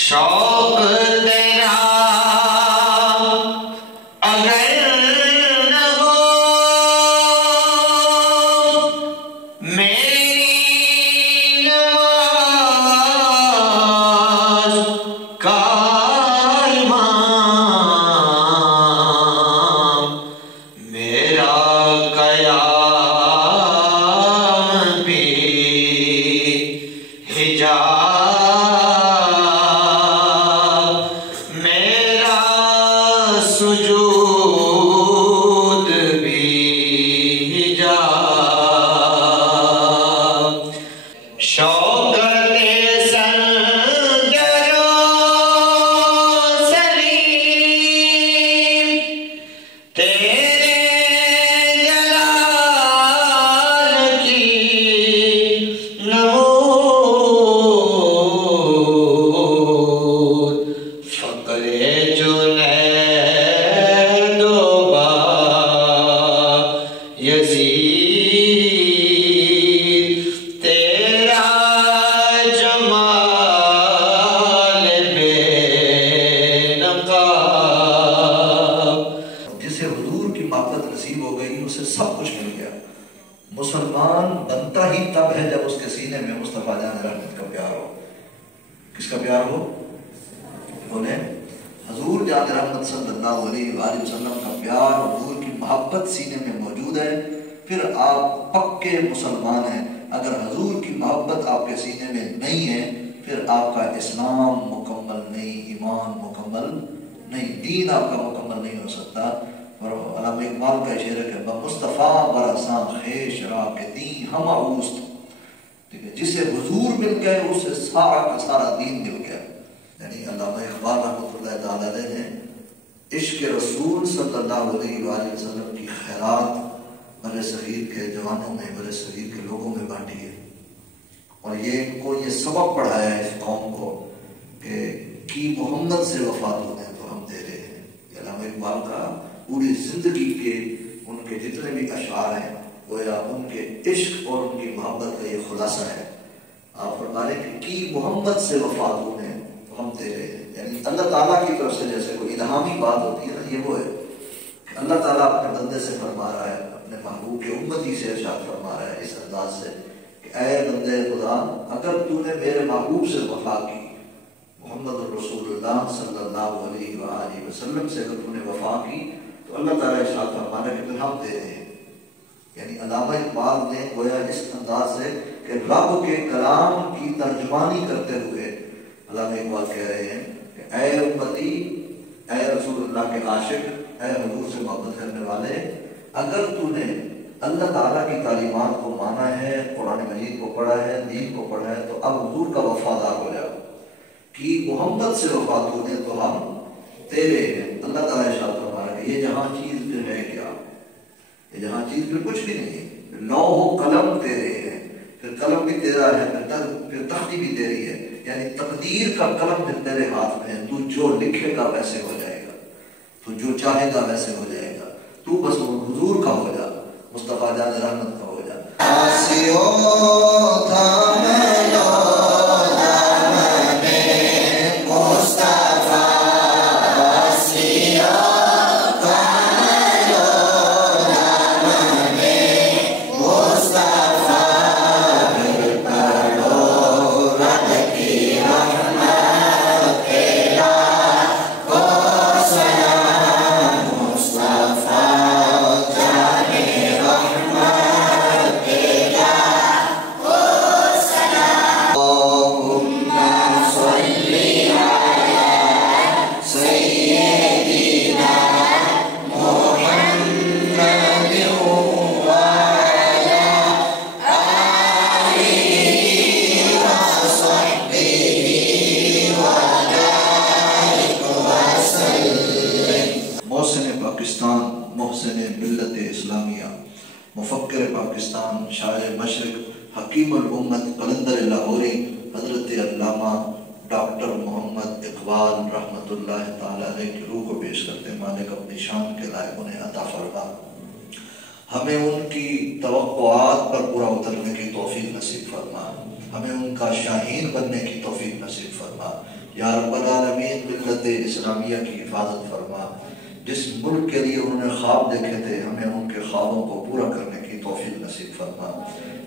شوق تیرا اگر نہ ہو میری نماز کا امام، میرا قیام بھی حجاب، میرا سجود بھی حجاب۔ شوق جسے حضور کی محبت نصیب ہو گئی اسے سب کچھ مل گیا۔ مسلمان بنتا ہی تب ہے جب اس کے سینے میں مصطفیٰ جان رحمت کا پیار ہو۔ کس کا پیار ہو؟ بولے حضور جان رحمت صلی اللہ علیہ وآلہ وسلم کا پیار، حضور کی محبت سینے میں موجود ہے، پھر آپ پکے مسلمان ہیں۔ اگر حضور کی محبت آپ کے سینے میں نہیں ہے پھر آپ کا اسلام مکمل نہیں، ایمان مکمل نہیں، دین آپ کا مکمل نہیں ہو سکتا۔ اور علامہ اقبال کا شعر ہے کہ بمصطفیٰ برساں خیش را کے دین ہم اوست، ٹھیک ہے، جسے حضور مل گئے اسے سارا کا سارا دین مل گیا۔ یعنی علامہ اقبال رحمۃ اللہ تعالی علیہ نے عشق رسول صلی اللہ علیہ وآلہ وسلم کی خیرات بر صغیر کے جوانوں میں، بر صغیر کے لوگوں میں بانٹی ہے، اور یہ کو یہ سبق پڑھایا ہے اس قوم کو کہ کی محمد سے وفات ہونے تو ہم تیرے ہیں۔ علامہ اقبال کا پوری زندگی کے ان کے جتنے بھی اشعار ہیں گویا ان کے عشق اور ان کی محبت کا یہ خلاصہ ہے۔ آپ فرما رہے کہ کی محمد سے وفات ہونے تو ہم تیرے ہیں، یعنی اللہ تعالیٰ کی طرف سے جیسے کوئی الہامی بات ہوتی ہے نا، یہ وہ ہے کہ اللہ تعالیٰ اپنے بندے سے فرما رہا ہے، اپنے محبوب کے امتی سے ارشاد فرما رہا ہے اس انداز سے کہ اے بندے خدا، اگر تو نے میرے محبوب سے وفا کی، محمد الرسول اللہ صلی اللہ علیہ وآلہ وسلم سے اگر تو نے وفا کی تو اللہ تعالیٰ ارشاد فرما رہا ہے کہ پھر ہم تیرے ہیں۔ یعنی علامہ اقبال نے گویا اس انداز سے کہ رب کے کلام کی ترجمانی کرتے ہوئے علامہ اقبال کہہ رہے ہیں کہ اے امتی، اے رسول اللہ کے عاشق، اے حضور سے محبت کرنے والے، اگر تو نے اللہ تعالیٰ کی تعلیمات کو مانا ہے، قرآن مجید کو پڑھا ہے، دین کو پڑھا ہے، تو اب حضور کا وفادار ہو جاؤ۔ کہ محمد سے وفات ہونے تو ہم تیرے ہیں۔ اللہ تعالیٰ ارشاد فرما رہا ہے کہ یہ جہاں چیز پھر ہے کیا؟ یہ جہاں چیز پھر کچھ بھی نہیں ہے۔ لوح و قلم تیرے ہیں، پھر قلم بھی تیرا ہے، پھر تختی بھی تیری ہے، یعنی تقدیر کا قلم پھر تیرے ہاتھ میں ہے۔ تو جو لکھے گا ویسے ہو جائے گا، تو جو چاہے گا ویسے ہو جائے گا۔ تو بس حضور کا ہو جا، مصطفیٰ جان رحمت کا ہو جا۔ محسن ملت اسلامیہ، مفکر پاکستان، شاعر مشرق، حکیم الامت، قلندر لاہوری، حضرت علامہ ڈاکٹر محمد اقبال رحمت اللہ تعالیٰ علیہ کی روح کو پیش کرتے ہیں۔ مالک اپنی شان کے لائق انہیں عطا فرما، ہمیں ان کی توقعات پر پورا اترنے کی توفیق نصیب فرما۔ ہمیں ان کا شاہین بننے کی توفیق نصیب فرما یا رب العالمین. ملت اسلامیہ کی حفاظت فرما. جس ملک کے لیے انہوں نے خواب دیکھے تھے ہمیں ان کے خوابوں کو پورا کرنے کی توفیق نصیب فرما.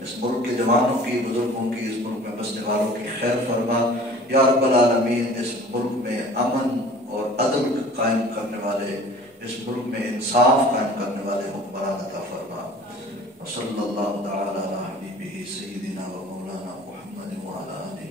اس ملک کے جوانوں کی، بزرگوں کی، اس ملک میں بسنے والوں کی خیر فرما یا رب العالمین. اس ملک میں امن اور عدل قائم کرنے والے، اس ملک میں انصاف قائم کرنے والے حکمران عطا فرما. وصلی اللہ تعالی علی حبیبہ سیدنا و مولانا محمد وعلی آلہ